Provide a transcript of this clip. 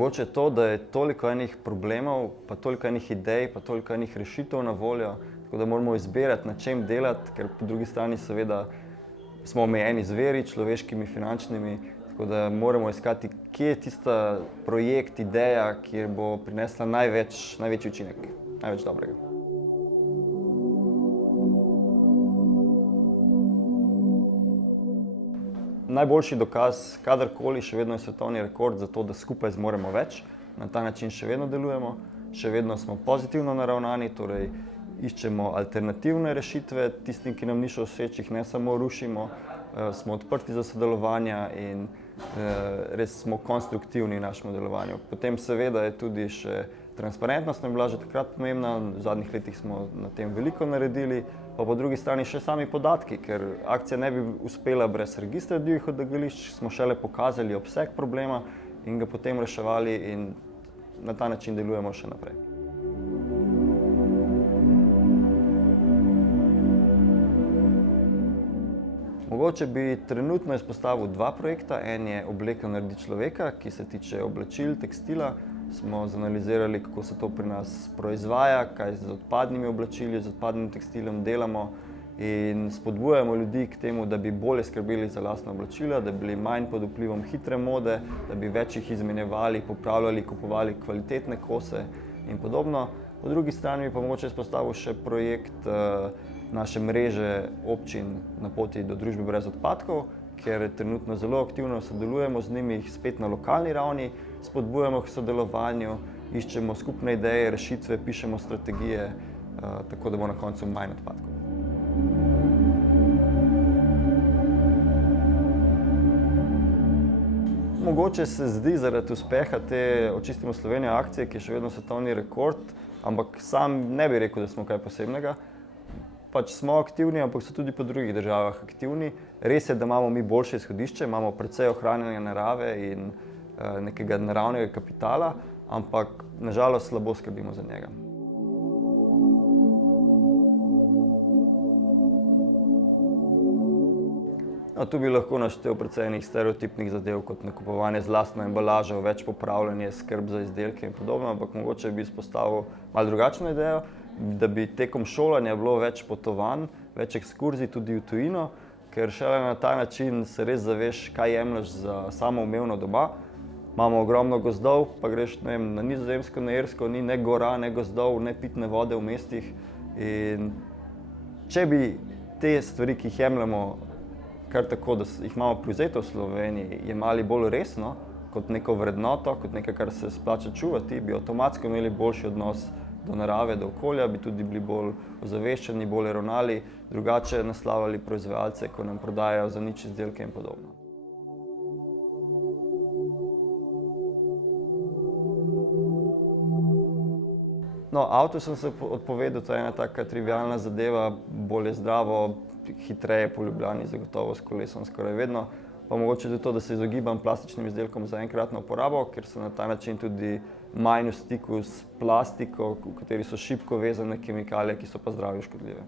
Mogoče to, da je toliko enih problemov, pa toliko enih idej, pa toliko enih rešitev na voljo, tako da moramo izbirati, na čem delati, ker po drugi strani seveda smo omejeni z viri, človeškimi, finančnimi, tako da moramo iskati, kje je tista projekt, ideja, kjer bo prinesla največji učinek, največ dobrega. Najboljši dokaz kadarkoli še vedno je svetovni rekord za to, da skupaj zmoremo več. Na ta način še vedno delujemo, še vedno smo pozitivno naravnani, torej iščemo alternativne rešitve tistim, ki nam niso všeč, jih ne samo rušimo, smo odprti za sodelovanja in res smo konstruktivni v našem delovanju. Potem seveda je tudi še transparentnost nam bila že takrat pomembna, v zadnjih letih smo na tem veliko naredili, pa po drugi strani še sami podatki, ker akcija ne bi uspela brez registra divjih odlagališč, smo šele pokazali obseg problema in ga potem reševali in na ta način delujemo še naprej. Mogoče bi trenutno izpostavil dva projekta. En je Obleka naredi človeka, ki se tiče oblačil, tekstila. Smo zanalizirali, kako se to pri nas proizvaja, kaj z odpadnimi oblačili, z odpadnim tekstilom delamo in spodbujamo ljudi k temu, da bi bolje skrbeli za lastna oblačila, da bi bili manj pod vplivom hitre mode, da bi več jih izmenjevali, popravljali, kupovali kvalitetne kose in podobno. Po drugi strani bi pa mogoče izpostavil še projekt naše mreže občin Na poti do družbe brez odpadkov, ker trenutno zelo aktivno sodelujemo z njimi spet na lokalni ravni, spodbujamo k sodelovanju, iščemo skupne ideje, rešitve, pišemo strategije, tako da bo na koncu manj odpadkov. Mogoče se zdi zaradi uspeha te Očistimo Slovenijo akcije, ki je še vedno svetovni rekord, ampak sam ne bi rekel, da smo kaj posebnega. Pač smo aktivni, ampak so tudi po drugih državah aktivni. Res je, da imamo mi boljše izhodišče, imamo precej ohranjanja narave in nekega naravnega kapitala, ampak nažalost slabo skrbimo za njega. Tu bi lahko naštel precej enih stereotipnih zadev, kot nakupovanje z lastno embalažo, več popravljanje, skrb za izdelke in podobno, ampak mogoče bi izpostavil malo drugačno idejo, da bi tekom šolanja bilo več potovanj, več ekskurzij tudi v tujino, ker šele na ta način se res zaveš, kaj jemlješ za samoumevno doma. Imamo ogromno gozdov, pa greš na Nizozemsko, na Irsko, ni ne gora, ne gozdov, ne pitne vode v mestih. In če bi te stvari, ki jih jemljemo kar tako, da jih imamo privzeto v Sloveniji, jemali bolj resno, kot neko vrednoto, kot nekaj, kar se splača čuvati, bi avtomatsko imeli boljši odnos do narave, do okolja, bi tudi bili bolj ozaveščeni, bolj ravnali, drugače naslavljali proizvajalce, ko nam prodajajo za nič izdelke in podobno. No, avto sem se odpovedal, to je ena taka trivialna zadeva, bolje zdravo, hitreje po Ljubljani, zagotovo s kolesom skoraj vedno. Pa mogoče tudi to, da se izogibam plastičnim izdelkom za enkratno uporabo, ker so na ta način tudi manj v stiku s plastiko, v kateri so šibko vezane kemikalije, ki so pa zdravju škodljive.